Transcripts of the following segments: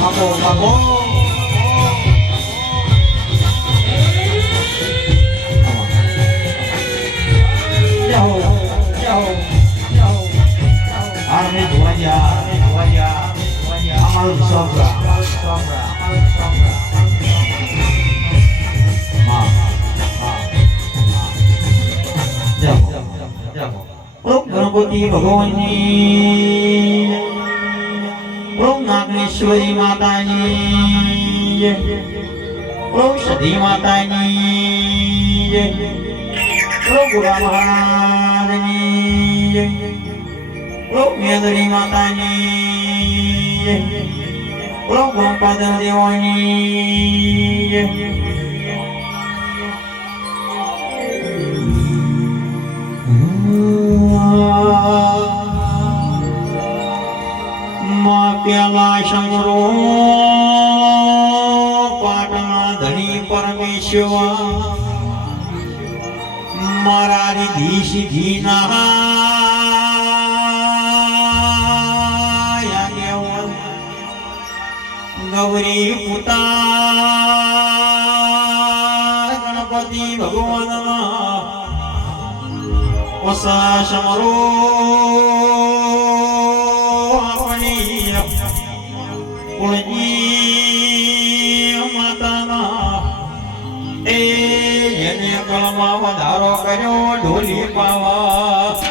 Bago, bago. Jauh, jauh, jauh. Army Buaya, Amal Sobra. Lúc Ganapati Bhagavani, lúc Nagneshwari Mataji, lúc Sati Mataji, lúc Gura Maharaji, lúc Medari Mataji, lúc Gurpada Devani. प्याला शंकरो पाटना धनी परमेश्वर मारा रिधि सिद्धि गौरी पुता गणपति भगवान वसा शमरो વધારો કર્યો ઢોલી પાવા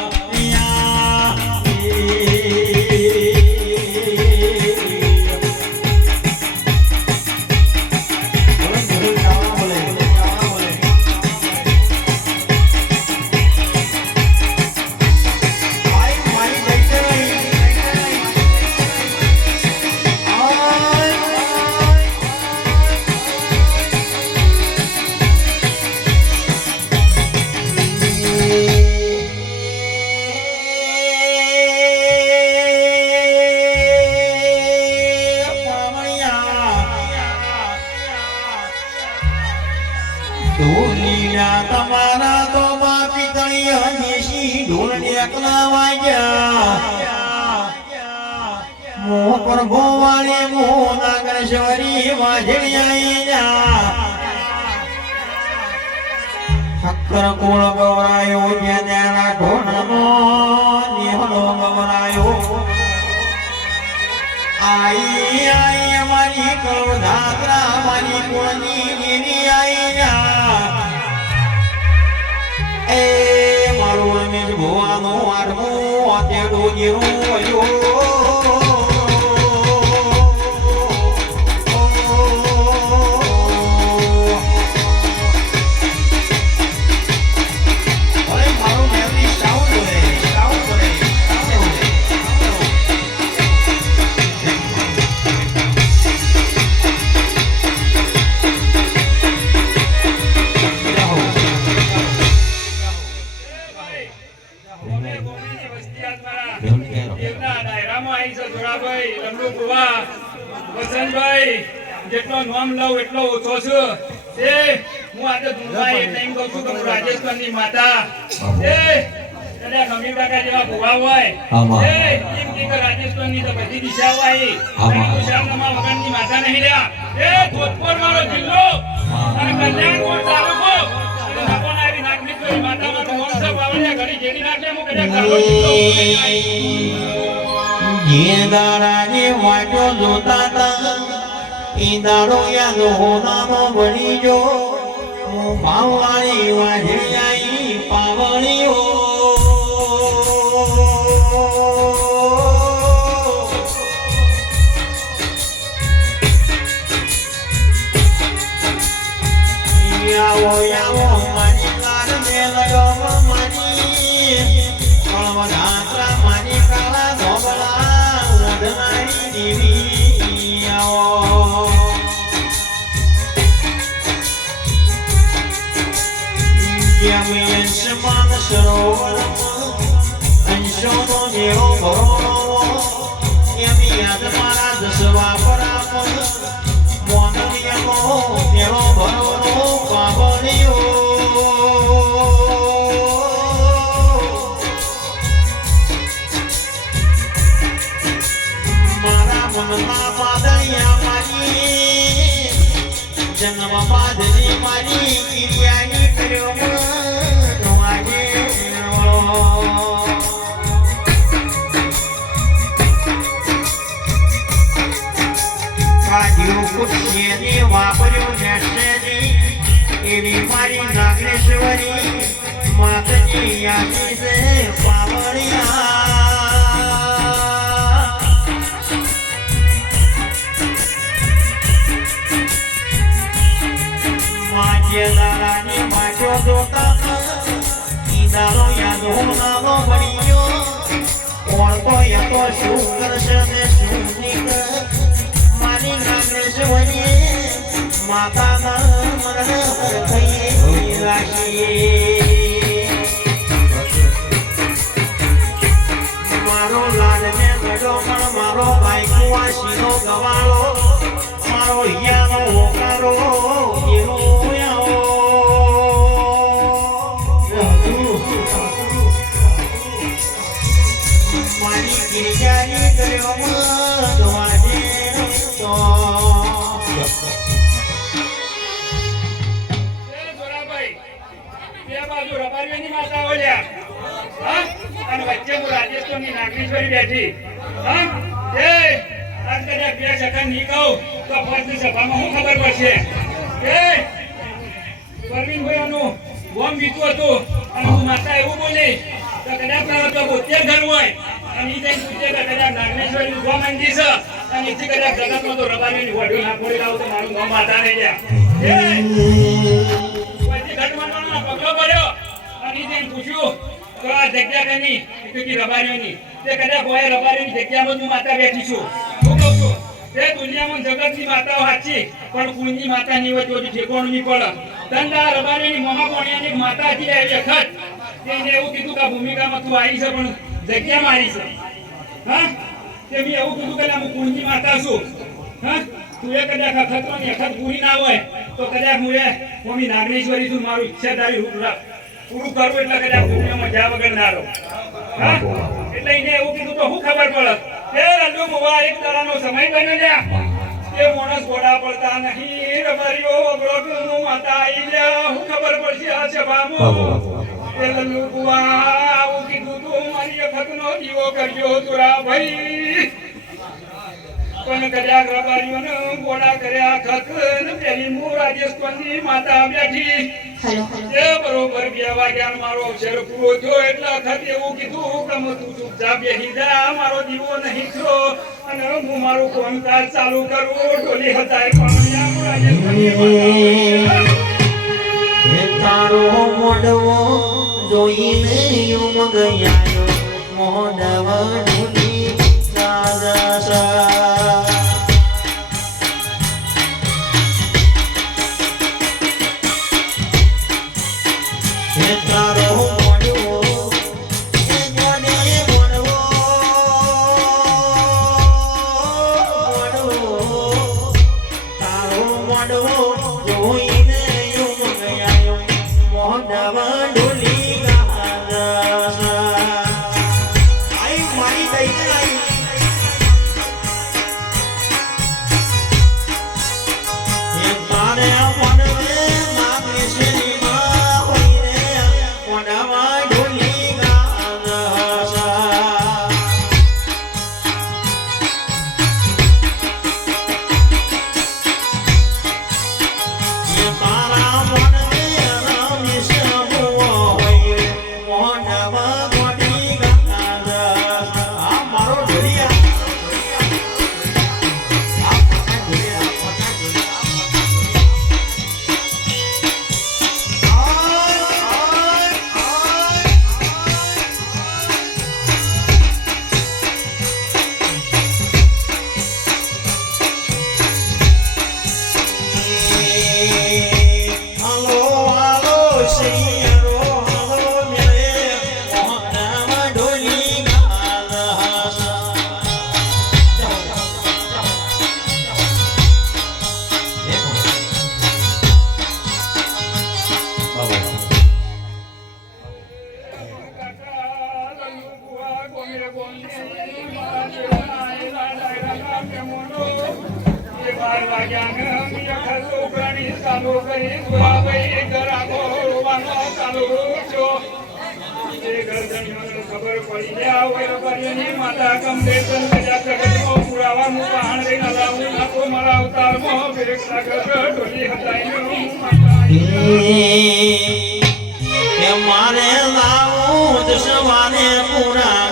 તમારા તો બાપી તળી હમેશી ઢોલ એકલા વાગ્યા મોહ પર ભોવાળે મોહ નાગેશ્વરી વાજણી આયા શક્કર કોળ ગવરાયો જ્ઞાના ઢોણનો નિહળો ગવરાયો આઈ આઈ અમારી કળધાત્રા મારી કોળની દીની આયા એ મારું રમેશ ભુવાનો આઠમું અત્યાડો જીરું જેટલો નામ લઉં એટલો ઓછો છું એ હું આજે દુનિયા એક ટાઈમ કહું છું કે હું રાજસ્થાનની માતા એ કદાચ અમીર કાકા જેવા ભુવા હોય એ એમ કે રાજસ્થાનની તો બધી દિશાઓ આવી ગુજરાતમાં વગરની માતા નહીં રહ્યા એ જોધપુર મારો જિલ્લો અને કલ્યાણપુર તાલુકો નાકોનારી નાગની માતામાં તો મોરસા બાવળિયા ઘડી જેડી નાખે હું કદાચ તારો જિલ્લો જે દાડાને વાટો જોતા તા ઈદારો યાનો હોનાનો બની જો પાવળી વાજણી આઈ પાવળીઓ યાવો યાવો મારી કાર મેલયો મારી કળવધાત્રા મારી કાળા ધોબળા વધનારી દેવી આવો Yummy and Shimon Shiro જન્મ બાદની મારી ક્રિયાની કર્યો તમારે કાઢ્યું કુશીને વાપર્યો નેશની એવી મારી નાગેશ્વરી માતની યાદી છે પાવળિયા માજે દારાની માજો જોતા ઈદારો યાદો નાનો બન્યો ઓળખો યતો શું કરશે ને શું નહીં મારી નાગેશ્વરી માતાના મરણ થઈ રાખીએ મારો લાડ ને ગડો પણ મારો ભાઈ કુવાસીનો ગવાળો મારો હિયાનો હોકારો એનો મારી ગિરજારી કર્યો તમારે રબારીઓની માતા ઓલ્યા હા અને વચ્ચે હું રાજસ્થાનની નાગેશ્વરી બેઠી હા એ આજ કદાચ બે સેકન્ડ નહીં કહું તો ફર્સ્ટની સભામાં શું ખબર પડશે એ પરવીનભાઈનું ગોમ બીતું હતું અને હું માતા એવું બોલી તો કદાચ તો 72 ઘર હોય અને એ જઈને પૂછે કે કદાચ નાગેશ્વરીનું ગોમ અંજી છે અને એથી કદાચ જગતમાં તો રબારીઓની વઢું ના પડી લાવું તો મારું ગોમ માતા નહીં જાય પગલો પડ્યો અને તેને પૂછ્યું તો આ જગ્યા કની કે રબારીઓની તે કદાચ હોય રબારીની જગ્યામાં હું માતા બેઠી છું હું કહું છું તે દુનિયામાં જગતની માતાઓ સાચી પણ કુળની માતા નહીં હોય તો ઠેકોણું નહીં પડે ધંધા રબારીઓની મોમા પોણિયાની માતા હતી એવી વખત તેને એવું કીધું કે આ ભૂમિકામાં તું આવી છે પણ જગ્યા મારી છે હા તે મેં એવું કીધું કે હું કુળની માતા છું હા તું એ કદાચ ખતરોની અખત પૂરી ના હોય તો કદાચ હું એ મમ્મી નાગેશ્વરી છું મારું ઈચ્છાધારી પૂરું કરવું એટલે કદાચ દુનિયામાં જા વગર ના રહો હા એટલે એને એવું કીધું તો શું ખબર પડે એ રંડુ મુવા એક દાડાનો સમય બને લ્યા એ માણસ ઘોડા પડતા નહીં રબારીઓ અબરોટનું માતા આવી લ્યા શું ખબર પડશે આ છે બાબુ એ રંડુ મુવા આવું કીધું તું મારી અખતનો દીવો કરજો તુરા ભાઈ પણ કદાચ રબારીઓને ગોળા કર્યા ખત પેલી હું રાજસ્થાનની માતા બેઠી એ બરોબર 2 વાગ્યા મારો અવસર પૂરો થયો એટલે અખત એવું કીધું કે તું ચૂપચાપ બેસી જા મારો દીવો નહીં થયો અને હું મારું કામકાજ ચાલુ કરું ટોલી હતાય પણ તારો મોડવો જોઈને યુમ ગયાનો મોડવ ઢૂંઢી દાદા વાગ્યા કરી ચાલુ કરી ગુલાબાઈ ગરાકો રોવાનો ચાલુ છો એ ગરદનીઓને ખબર પડી ગયા હોય પરિયની માતા કંબેતન કજા જગતનો પુરાવાનું પહાણ લઈને લાવું નાખો મારા અવતારમાં બેક લાગર ઢોલી હટાઈને માતા મારે લાવું સવારે પૂરા